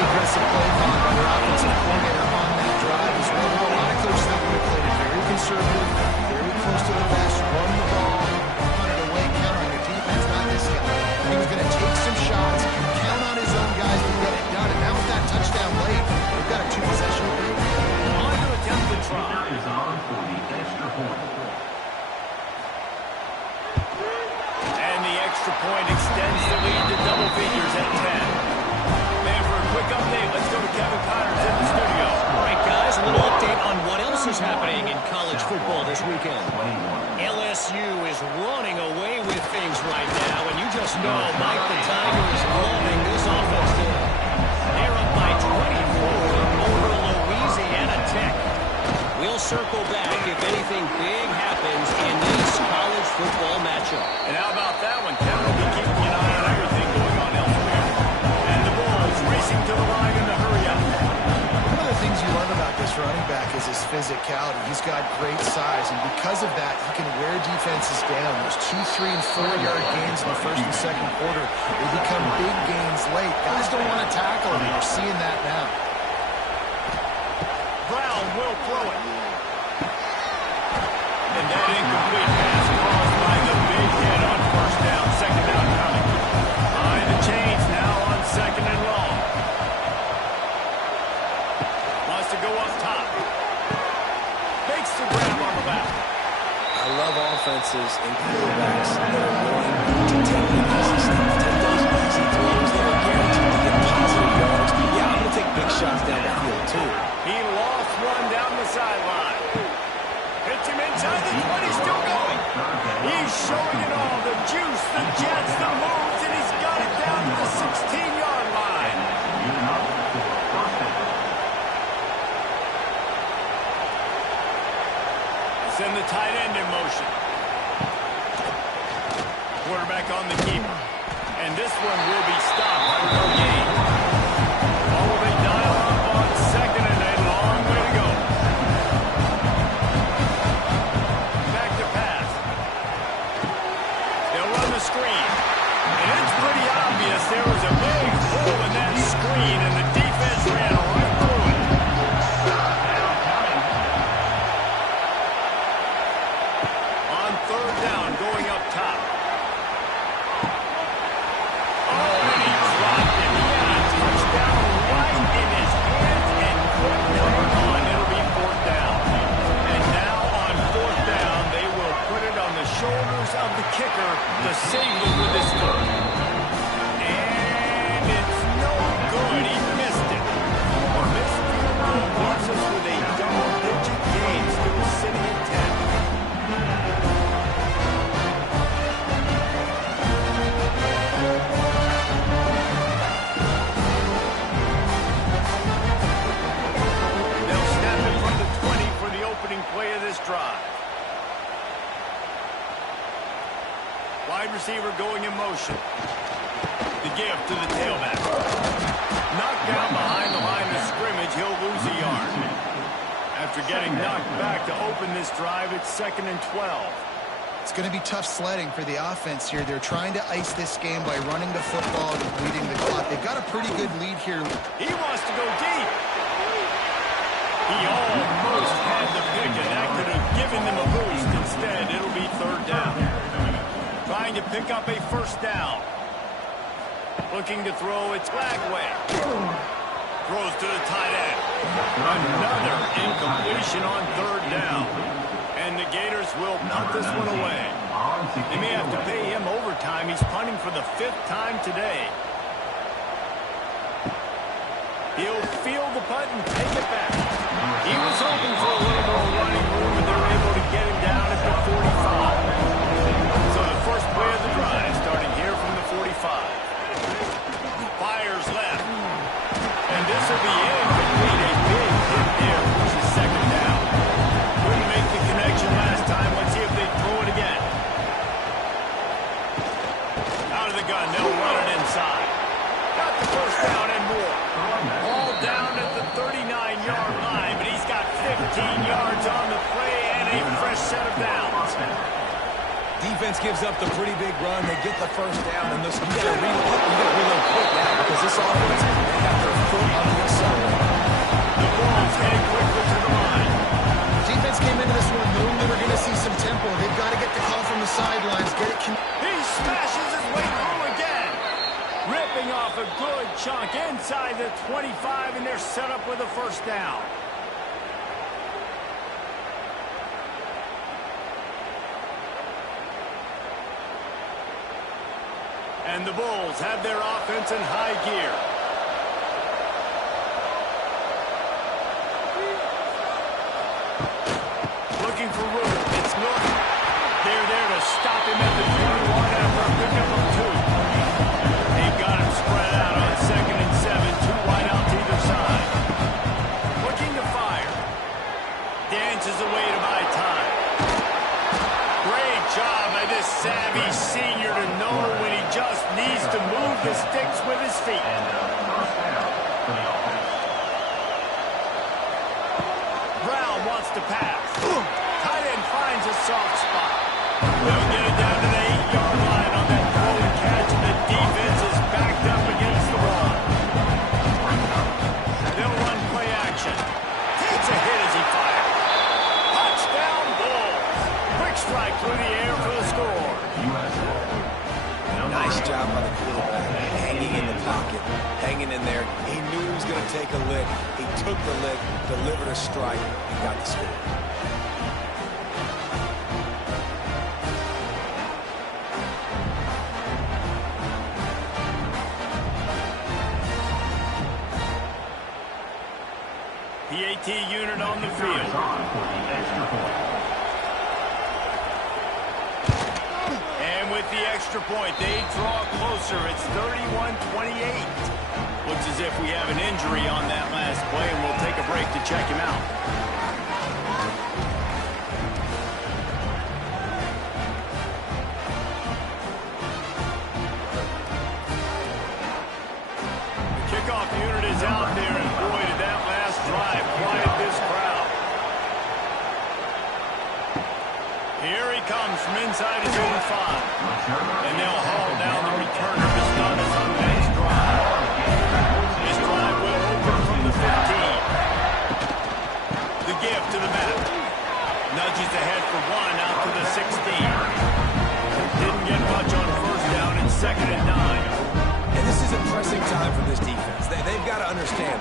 Aggressive play call by their offensive coordinator on that drive as well. There are a lot of coaches that would have played it very conservative, very close to the vest, run the ball, punt it away, count on your defense, not this guy. He was going to take some shots, count on his own guys to get it done, and now with that touchdown late, they've got a two-possession lead. On to attempt the try. Is on for the extra point. And the extra point extends the lead to double figures at 10. Quick update. Let's go to Kevin Connors in the studio. All right, guys, a little update on what else is happening in college football this weekend. LSU is running away with things right now, and you just know Mike the Tiger is loving this offense today. They're up by 24 over Louisiana Tech. We'll circle back if anything big happens in this college football matchup. And how about that one, Kevin? We'll be keeping an eye on everything going on elsewhere. And the Bulls racing to the line in the hurry up. One of the things you love about this running back is his physicality. He's got great size, and because of that, he can wear defenses down. Those 2, 3, and 4-yard gains in the first and second quarter, they become big gains late. Guys don't want to tackle him. We're seeing that now. Brown will throw it. And that incomplete pass caused by the big hit on first down. Second down coming. Behind the chains now on second and long. Wants to go up top. Makes the grab on the back. I love offenses and quarterbacks that are willing to take the easy stuff. Take those easy throws that are guaranteed to get positive yards. Yeah, I'm going to take big shots down the field, too. He lost one down the sideline. Hits him inside the 20, still going. He's showing it all. The juice, the jets, the moves, and he's got it down to the 16-yard line. Send the tight end in motion. Quarterback on the keeper. And this one will be stopped by no gain. Oh, they dial up on second and a long way to go. Back to pass. They'll run the screen. And it's pretty obvious there was a big hole in that screen, and the defense ran right through it. On third down, going up top. Oh, and he dropped it. He had a touchdown right in his hands and couldn't hang on. It'll be fourth down. And now on fourth down, they will put it on the shoulders of the kicker to save it with his foot. And it's no good. He missed it. A missed field goal leaves us with a double-digit gain, still sitting at 10. They'll snap it from the 20 for the opening play of this drive. Wide receiver going in motion. The gift to the tailback. Knocked down behind the line of scrimmage, he'll lose a yard. After getting knocked back to open this drive, it's second and 12. It's going to be tough sledding for the offense here. They're trying to ice this game by running the football and leading the clock. They've got a pretty good lead here. He wants to go deep. He almost had the pick, and that could have given them a boost. Instead, it'll be third down. Trying to pick up a first down. Looking to throw, it's Lagway. Throws to the tight end. Another incompletion on third down. And the Gators will punt this one away. They may have to pay him overtime. He's punting for the 5th time today. He'll field the punt and take it back. He was hoping for a little more running room, but they're able to get him down at the 45. So the first play of the drive starting here from the 45. Fires left. And this will be incomplete. A big hit there, which is second down. Couldn't make the connection last time. Let's see if they throw it again. Out of the gun, they'll run it inside. Got the first down and more. All down at the 39-yard line, but he's got 15 yards first set of downs. Defense gives up the pretty big run. They get the first down, and listen, you got to reload quick now because this offense, they got their foot on the accelerator. The Bulls heading quickly to the line. Defense came into this one knowing they were going to see some tempo. They've got to get the call from the sidelines, get it. He smashes his way through again. Ripping off a good chunk inside the 25, and they're set up with a first down. And the Bulls have their offense in high gear. Looking for room. It's Norton. They're there to stop him at the 21 after a pickup of 2. They've got him spread out on 2nd and 7. 2 wide out to either side. Looking to fire. Dances away to buy time. Great job by this savvy senior to know when he just needs to move the sticks with his feet. Brown wants to pass. Tight end finds a soft spot. They'll get it down to the 8-yard line on that throw and catch, and the defense is backed up against the run. They'll run play action. Takes a hit as he fires. Touchdown Bulls. Quick strike through the air for the score. Nice job by the quarterback, hanging in the pocket, hanging in there. He knew he was going to take a lick. He took the lick, delivered a strike, and got the score. PAT unit on the field. And with the extra point, they draw closer. It's 31-28. Looks as if we have an injury on that last play, and we'll take a break to check him out. The kickoff unit is out there, and boy, did that last drive quiet this crowd. Here he comes from inside his own 5. And they'll haul down the returner to start us on the next drive. This drive will open from the 15. The give to the back. Nudges ahead for 1 out to the 16. Didn't get much on first down. It's 2nd and 9. And this is a pressing time for this defense. They've got to understand,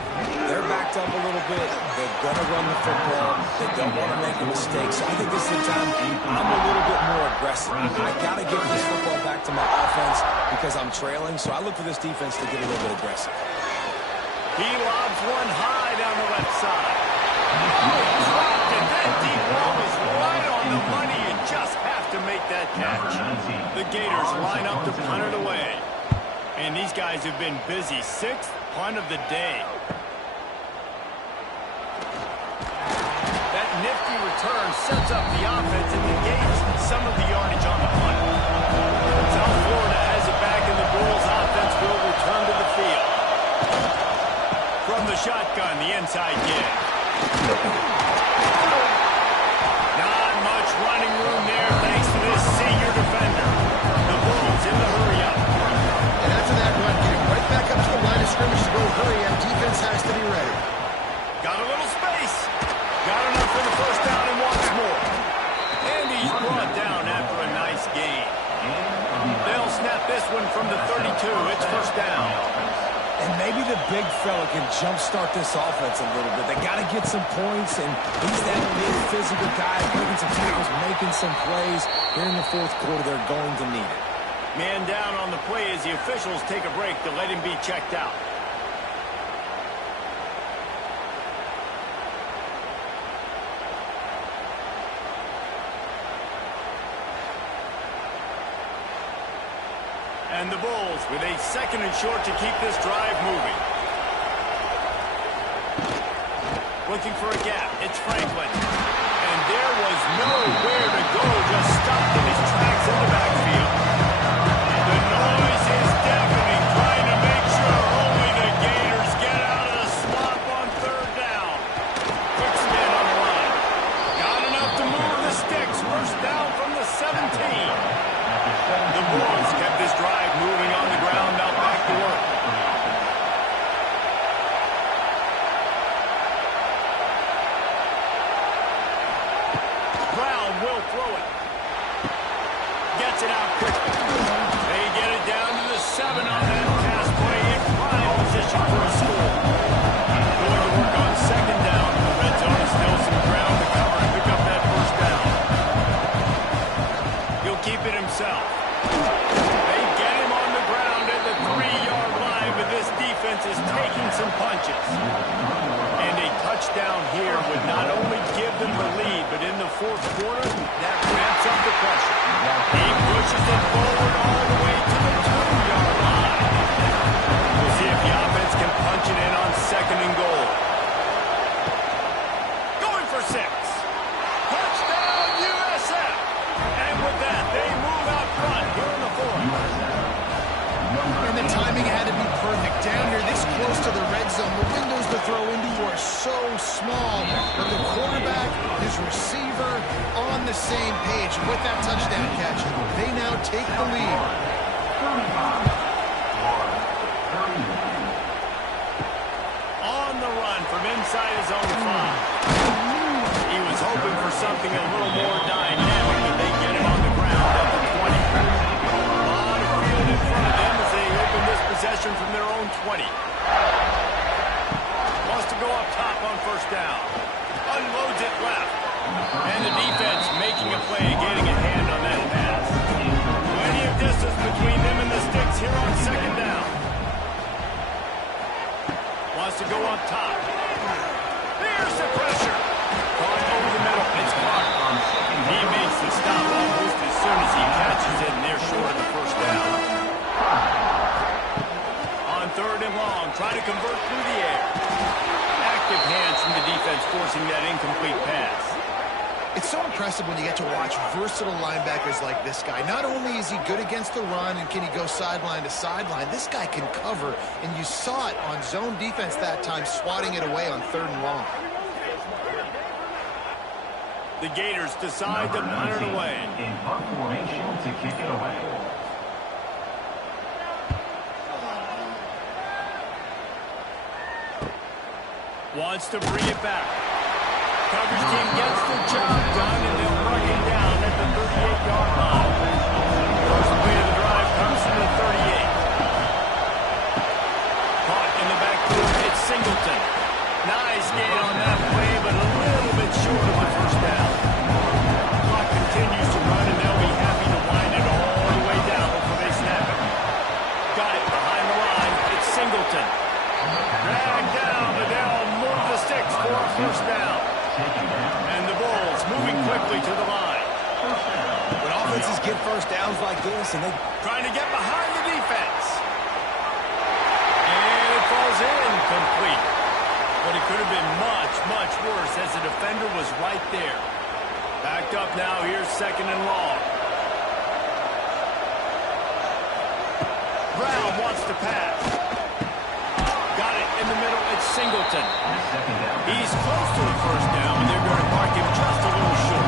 they're backed up a little bit. They're going to run the football. They don't want to make a mistake. So I think this is the time I'm a little bit more aggressive. I got to give this football back to my offense because I'm trailing. So I look for this defense to get a little bit aggressive. He lobs one high down the left side. Dropped it. That deep ball was right on the money. You just have to make that catch. The Gators line up to punt it away. And these guys have been busy. 6th punt of the day. That nifty return sets up the offense and negates some of the yardage on the punt. South Florida has it back, and the Bulls offense will return to the field. From the shotgun, the inside give. Not much running room there thanks to this senior defender. The Bulls in the hurry-up. And after that run, getting right back up to the line of scrimmage to go hurry up, defense has to be ready. Got a little space. Got enough for the first down and wants more. And he's brought down after a nice gain. They'll snap this one from the 32. It's first down. And maybe the big fella can jumpstart this offense a little bit. They got to get some points, and he's that big physical guy, making some tackles, making some plays. Here in the fourth quarter, they're going to need it. Man down on the play as the officials take a break to let him be checked out. And the Bulls with a 2nd and short to keep this drive moving. Looking for a gap. It's Franklin. And there was nowhere to go. Just stopped in his tracks in the backfield. The noise is deafening, trying to make sure only the Gators get out of the swamp on 3rd down. Quick spin on the line. Got enough to move the sticks defense is taking some punches. And a touchdown here would not only give them the lead, but in the fourth quarter, that ramps up the pressure. He pushes it forward all the way to the 2-yard line. We'll see if the offense can punch it in on second and goal. Going for 6. Touchdown, USF. And with that, they move out front here in the fourth. And the timing had to be perfect. Down here, this close to the red zone, the windows to throw into are so small. But the quarterback, his receiver, on the same page. And with that touchdown catch, they now take the lead. On the run from inside his own 5. He was hoping for something a little more dynamic, but they get him on the ground at the 20. A lot of field in front of them as they open this possession from their own 20. Wants to go up top on first down. Unloads it left. And the defense making a play, getting a hand on that pass. Plenty of distance between them and the sticks here on second down. Wants to go up top. There's the pressure. Caught over the middle. It's caught. He makes the stop almost as soon as he catches it, and they're short of the first down. On third and long, trying to convert through the air. Active hands from the defense forcing that incomplete pass. It's so impressive when you get to watch versatile linebackers like this guy. Not only is he good against the run and can he go sideline to sideline, this guy can cover, and you saw it on zone defense that time, swatting it away on third and long. The Gators decide to punt it away. In punt formation to kick it away. Wants to bring it back. Coverage team gets the job done, and they'll mark it down at the 38-yard line. First play of the drive comes from the 38. Caught in the backfield, it's Singleton. Nice gain on that play, but a little bit short of the first down. Clock continues to run, and they'll be happy to wind it all the way down before they snap it. Got it behind the line. It's Singleton. Dragged down, but they'll move the sticks for a first down. And the Bulls moving quickly to the line. When offenses get first downs like this, and they Trying to get behind the defense. And it falls incomplete. But it could have been much, much worse as the defender was right there. Backed up now, here's second and long. Brown wants to pass. Got it in the middle, it's Singleton. He's close to the first down, and they're going to mark him just a little short.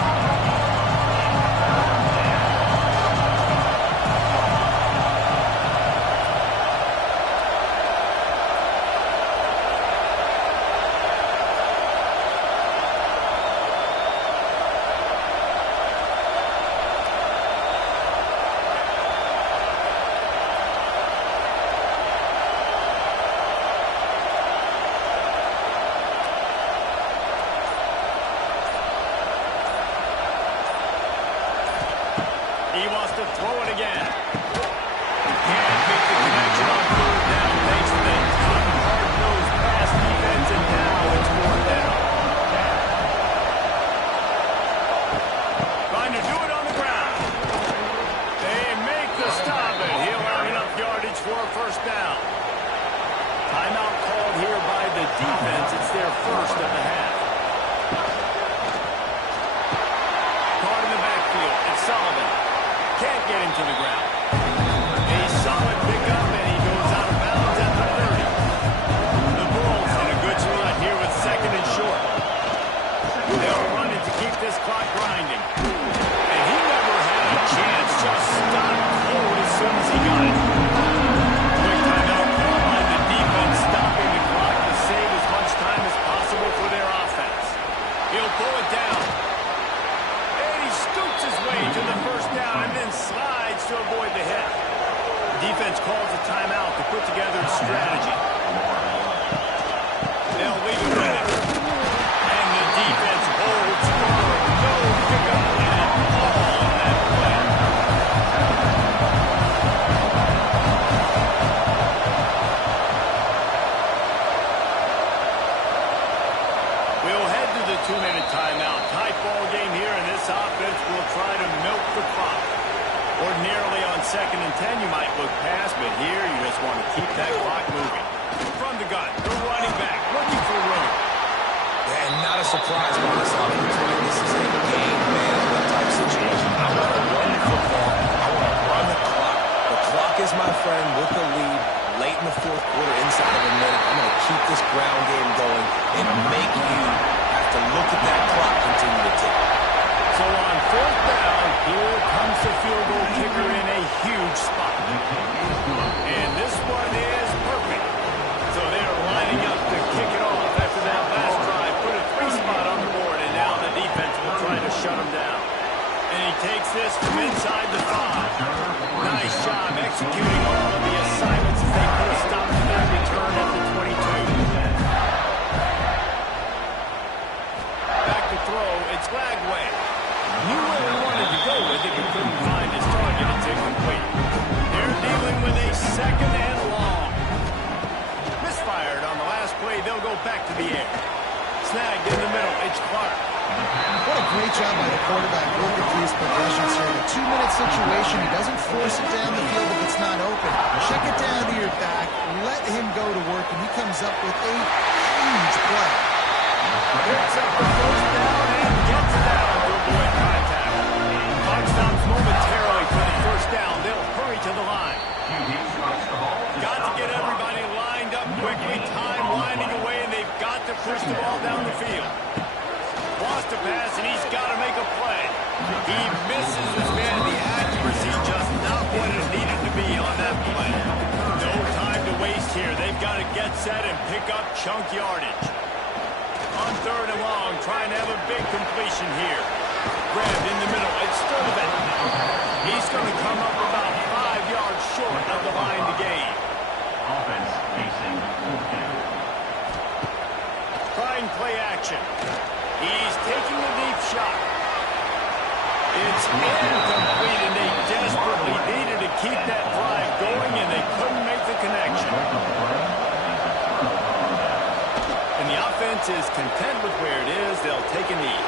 He wants to throw it again. Can't make the connection on third down thanks to the tough, hard-nosed pass defense, and now it's fourth down. Trying to do it on the ground. They make the stop, and he'll have enough yardage for a first down. Timeout called here by the defense. It's their first of the half. Caught in the backfield. It's Sullivan. Can't get him to the ground. A solid pickup, and he goes out of bounds at the 30. The Bulls in a good spot here with second and short. They'll run it to keep this clock grinding. And he never had a chance. Just stopped cold as soon as he got it. Quick timeout called by the defense, stopping the clock to save as much time as possible for their offense. He'll pull it down. Scoots his way to the first down and then slides to avoid Ordinarily on 2nd and 10, you might look past, but here you just want to keep that clock moving. From the gun, the running back, looking for room. And not a surprise by this offense, right? This is a game management type situation. I want to run the football. I want to run the clock. The clock is my friend with the lead. Late in the 4th quarter, inside of a minute, I'm going to keep this ground game going and make you have to look at that clock continue to tick. So on 4th down, here comes the field goal kicker in a huge spot. And this one is perfect. So they're lining up to kick it off after that last drive. Put a 3-spot on the board, and now the defense will try to shut them down. And he takes this from inside the 5. Nice job executing all of the assignments as they put a stop to that return at the 22. Back to throw, it's Lagway. Knew where he wanted to go with it, but couldn't find his target. It's incomplete. They're dealing with a 2nd and long. Misfired on the last play. They'll go back to the air. Snagged in the middle. It's Clark. What a great job by the quarterback working through his progressions here. In a 2-minute situation, he doesn't force it down the field if it's not open. Check it down to your back, let him go to work, and he comes up with a huge play. Picks up the 1st down and gets down to avoid contact. Clock stops momentarily for the 1st down. They'll hurry to the line. Got to get everybody lined up quickly. Time winding away, and they've got to push the ball down the field. Lost a pass, and he's got to make a play. He misses his man. The accuracy just not what it needed to be on that play. No time to waste here. They've got to get set and pick up chunk yardage. On 3rd and long, trying to have a big completion here. Grabbed in the middle. It's Sturtevant. He's going to come up about 5 yards short of the line to gain. Offense facing 4th down. Trying play action. He's taking a deep shot. It's incomplete, and they desperately needed to keep that drive going, and they couldn't make the connection. And the offense is content with where it is. They'll take a knee.